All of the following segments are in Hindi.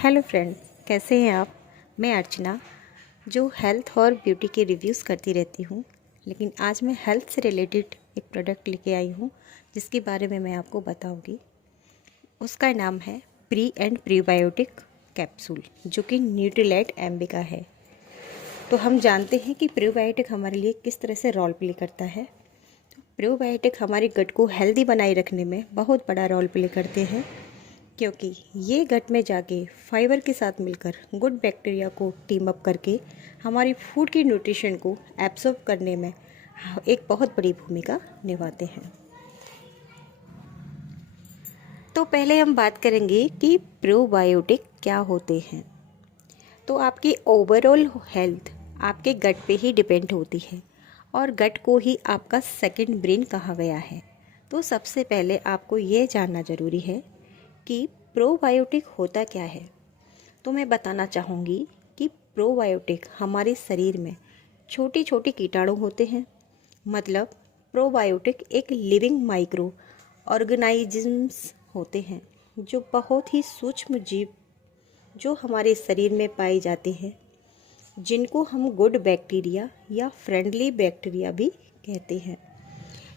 हेलो फ्रेंड्स, कैसे हैं आप। मैं अर्चना, जो हेल्थ और ब्यूटी के रिव्यूज़ करती रहती हूँ, लेकिन आज मैं हेल्थ से रिलेटेड एक प्रोडक्ट लेके आई हूँ जिसके बारे में मैं आपको बताऊँगी। उसका नाम है प्री एंड प्रीबायोटिक कैप्सूल, जो कि न्यूट्रीलाइट एमबी का है। तो हम जानते हैं कि प्रीबायोटिक हमारे लिए किस तरह से रोल प्ले करता है। तो प्रीबायोटिक हमारे गट को हेल्दी बनाए रखने में बहुत बड़ा रोल प्ले करते हैं, क्योंकि ये गट में जाके फाइबर के साथ मिलकर गुड बैक्टीरिया को टीम अप करके हमारी फूड की न्यूट्रिशन को एब्सॉर्ब करने में एक बहुत बड़ी भूमिका निभाते हैं। तो पहले हम बात करेंगे कि प्रोबायोटिक क्या होते हैं। तो आपकी ओवरऑल हेल्थ आपके गट पे ही डिपेंड होती है, और गट को ही आपका सेकंड ब्रेन कहा गया है। तो सबसे पहले आपको ये जानना ज़रूरी है कि प्रोबायोटिक होता क्या है। तो मैं बताना चाहूँगी कि प्रोबायोटिक हमारे शरीर में छोटे छोटे कीटाणु होते हैं। मतलब प्रोबायोटिक एक लिविंग माइक्रो ऑर्गेनाइजम्स होते हैं, जो बहुत ही सूक्ष्म जीव जो हमारे शरीर में पाए जाते हैं, जिनको हम गुड बैक्टीरिया या फ्रेंडली बैक्टीरिया भी कहते हैं।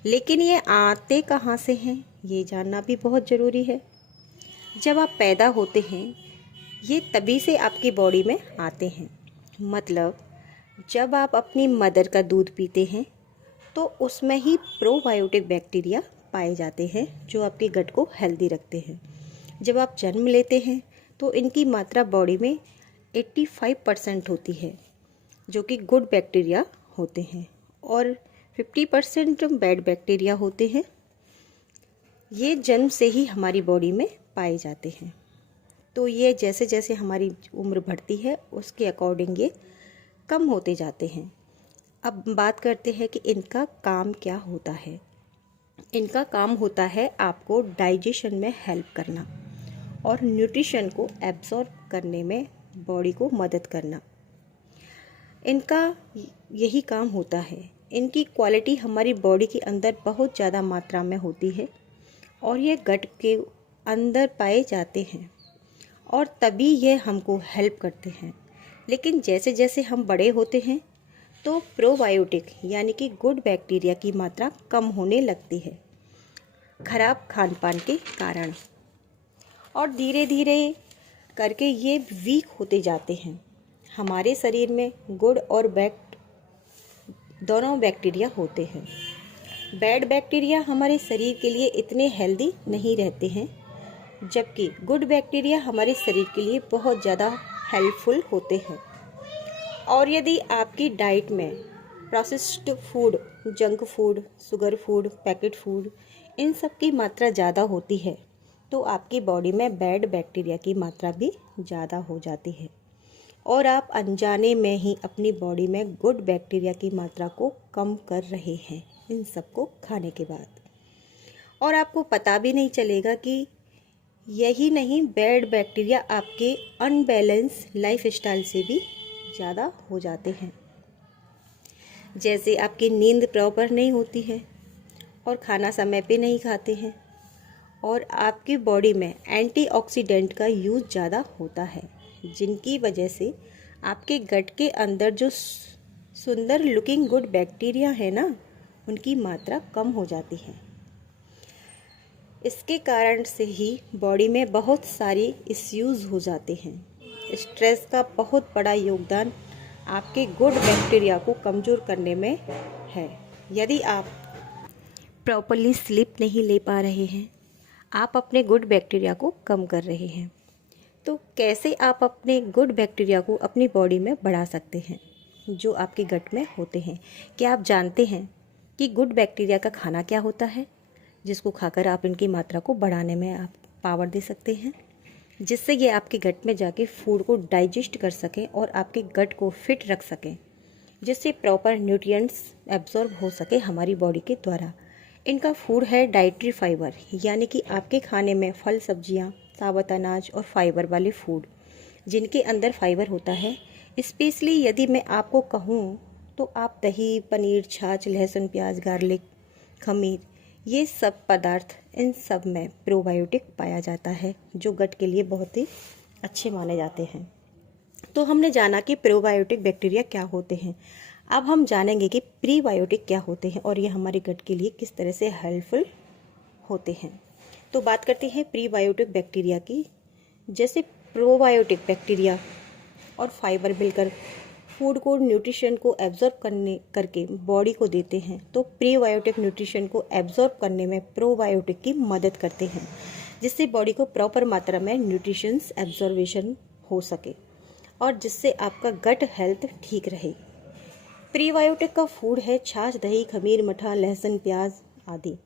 लेकिन ये आते कहाँ से हैं, ये जानना भी बहुत ज़रूरी है। जब आप पैदा होते हैं, ये तभी से आपकी बॉडी में आते हैं। मतलब जब आप अपनी मदर का दूध पीते हैं, तो उसमें ही प्रोबायोटिक बैक्टीरिया पाए जाते हैं, जो आपके गट को हेल्दी रखते हैं। जब आप जन्म लेते हैं, तो इनकी मात्रा बॉडी में 85% होती है, जो कि गुड बैक्टीरिया होते हैं, और 50% बैड बैक्टीरिया होते हैं। ये जन्म से ही हमारी बॉडी में पाए जाते हैं। तो ये जैसे जैसे हमारी उम्र बढ़ती है, उसके अकॉर्डिंग ये कम होते जाते हैं। अब बात करते हैं कि इनका काम क्या होता है। इनका काम होता है आपको डाइजेशन में हेल्प करना और न्यूट्रिशन को एब्जॉर्ब करने में बॉडी को मदद करना। इनका यही काम होता है। इनकी क्वालिटी हमारी बॉडी के अंदर बहुत ज़्यादा मात्रा में होती है, और ये गट के अंदर पाए जाते हैं, और तभी ये हमको हेल्प करते हैं। लेकिन जैसे जैसे हम बड़े होते हैं, तो प्रोबायोटिक यानी कि गुड बैक्टीरिया की मात्रा कम होने लगती है, खराब खान पान के कारण, और धीरे धीरे करके ये वीक होते जाते हैं। हमारे शरीर में गुड और बैड दोनों बैक्टीरिया होते हैं। बैड बैक्टीरिया हमारे शरीर के लिए इतने हेल्दी नहीं रहते हैं, जबकि गुड बैक्टीरिया हमारे शरीर के लिए बहुत ज़्यादा हेल्पफुल होते हैं। और यदि आपकी डाइट में processed food, junk food, sugar food, packet food, इन सब की मात्रा ज़्यादा होती है, तो आपकी बॉडी में बैड बैक्टीरिया की मात्रा भी ज़्यादा हो जाती है, और आप अनजाने में ही अपनी बॉडी में गुड बैक्टीरिया की मात्रा को कम कर रहे हैं इन सबको खाने के बाद। और आपको पता भी नहीं चलेगा कि यही नहीं, बैड बैक्टीरिया आपके अनबैलेंस लाइफस्टाइल से भी ज़्यादा हो जाते हैं। जैसे आपकी नींद प्रॉपर नहीं होती है, और खाना समय पे नहीं खाते हैं, और आपकी बॉडी में एंटीऑक्सीडेंट का यूज़ ज़्यादा होता है, जिनकी वजह से आपके गट के अंदर जो सुंदर लुकिंग गुड बैक्टीरिया है ना, उनकी मात्रा कम हो जाती है। इसके कारण से ही बॉडी में बहुत सारी इश्यूज़ हो जाते हैं। स्ट्रेस का बहुत बड़ा योगदान आपके गुड बैक्टीरिया को कमज़ोर करने में है। यदि आप प्रॉपरली स्लीप नहीं ले पा रहे हैं, आप अपने गुड बैक्टीरिया को कम कर रहे हैं। तो कैसे आप अपने गुड बैक्टीरिया को अपनी बॉडी में बढ़ा सकते हैं, जो आपके गट में होते हैं। क्या आप जानते हैं कि गुड बैक्टीरिया का खाना क्या होता है, जिसको खाकर आप इनकी मात्रा को बढ़ाने में आप पावर दे सकते हैं, जिससे ये आपके गट में जाके फूड को डाइजेस्ट कर सकें और आपके गट को फिट रख सकें, जिससे प्रॉपर न्यूट्रिएंट्स एब्जॉर्ब हो सके हमारी बॉडी के द्वारा। इनका फूड है डाइटरी फाइबर, यानी कि आपके खाने में फल, सब्जियां, साबुत अनाज और फाइबर वाले फूड, जिनके अंदर फाइबर होता है। स्पेशली यदि मैं आपको कहूँ, तो आप दही, पनीर, छाछ, लहसुन, प्याज, गार्लिक, खमीर, ये सब पदार्थ, इन सब में प्रोबायोटिक पाया जाता है, जो गट के लिए बहुत ही अच्छे माने जाते हैं। तो हमने जाना कि प्रोबायोटिक बैक्टीरिया क्या होते हैं। अब हम जानेंगे कि प्रीबायोटिक क्या होते हैं और ये हमारे गट के लिए किस तरह से हेल्पफुल होते हैं। तो बात करते हैं प्रीबायोटिक बैक्टीरिया की। जैसे प्रोबायोटिक बैक्टीरिया और फाइबर मिलकर फूड को न्यूट्रिशन को एब्जॉर्ब करके बॉडी को देते हैं, तो प्रीबायोटिक न्यूट्रिशन को एब्जॉर्ब करने में प्रोबायोटिक की मदद करते हैं, जिससे बॉडी को प्रॉपर मात्रा में न्यूट्रिशंस एब्जॉर्वेशन हो सके और जिससे आपका गट हेल्थ ठीक रहे। प्रीबायोटिक का फूड है छाछ, दही, खमीर, मठा, लहसुन, प्याज आदि।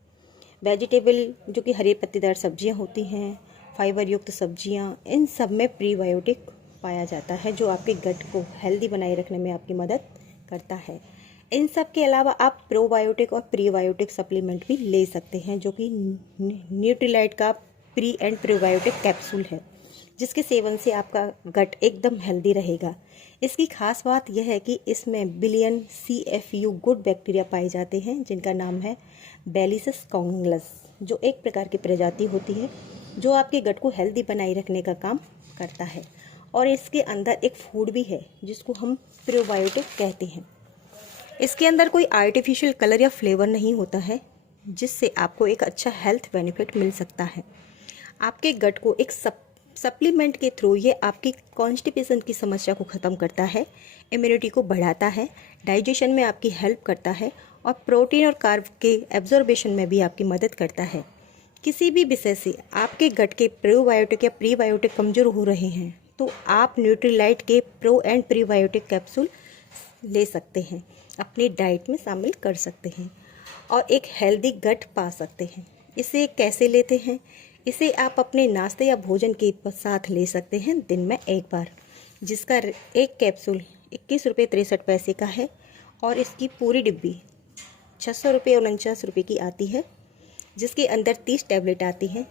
वेजिटेबल जो कि हरे पत्तेदार सब्जियां होती हैं, फाइबर युक्त सब्जियां, इन सब में प्रीबायोटिक पाया जाता है जो आपके गट को हेल्दी बनाए रखने में आपकी मदद करता है। इन सब के अलावा आप प्रोबायोटिक और प्रीबायोटिक सप्लीमेंट भी ले सकते हैं, जो कि न्यूट्रीलाइट का प्री एंड प्रीबायोटिक कैप्सूल है, जिसके सेवन से आपका गट एकदम हेल्दी रहेगा। इसकी खास बात यह है कि इसमें बिलियन CFU गुड बैक्टीरिया पाए जाते हैं, जिनका नाम है बैलिसस कॉन्गलस, जो एक प्रकार की प्रजाति होती है जो आपके गट को हेल्दी बनाए रखने का काम करता है। और इसके अंदर एक फूड भी है जिसको हम प्रोबायोटिक कहते हैं। इसके अंदर कोई आर्टिफिशियल कलर या फ्लेवर नहीं होता है, जिससे आपको एक अच्छा हेल्थ बेनिफिट मिल सकता है। आपके गट को एक सप्लीमेंट के थ्रू ये आपकी कॉन्स्टिपेशन की समस्या को ख़त्म करता है, इम्यूनिटी को बढ़ाता है, डाइजेशन में आपकी हेल्प करता है और प्रोटीन और कार्ब के एब्जॉर्बेशन में भी आपकी मदद करता है। किसी भी विषय से आपके गट के प्रोबायोटिक या प्रीबायोटिक कमज़ोर हो रहे हैं तो आप न्यूट्रीलाइट के प्रो एंड प्रीबायोटिक कैप्सूल ले सकते हैं, अपनी डाइट में शामिल कर सकते हैं और एक हेल्दी गट पा सकते हैं। इसे कैसे लेते हैं? इसे आप अपने नाश्ते या भोजन के साथ ले सकते हैं दिन में एक बार, जिसका एक कैप्सूल 21 रुपये 63 पैसे का है और इसकी पूरी डिब्बी 600 रुपये और 49 रुपये की आती है, जिसके अंदर 30 टैबलेट आती हैं।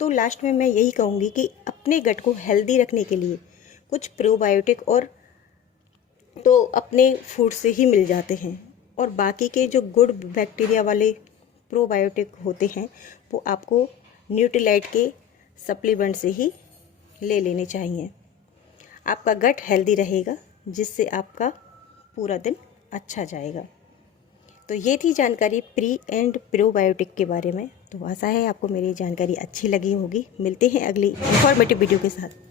तो लास्ट में मैं यही कहूँगी कि अपने गट को हेल्दी रखने के लिए कुछ प्रोबायोटिक और तो अपने फूड से ही मिल जाते हैं और बाकी के जो गुड बैक्टीरिया वाले प्रोबायोटिक होते हैं वो आपको न्यूट्रीलाइट के सप्लीमेंट से ही ले लेने चाहिए। आपका गट हेल्दी रहेगा, जिससे आपका पूरा दिन अच्छा जाएगा। तो ये थी जानकारी प्री एंड प्रोबायोटिक के बारे में। तो आशा है आपको मेरी जानकारी अच्छी लगी होगी। मिलते हैं अगली इंफॉर्मेटिव वीडियो के साथ।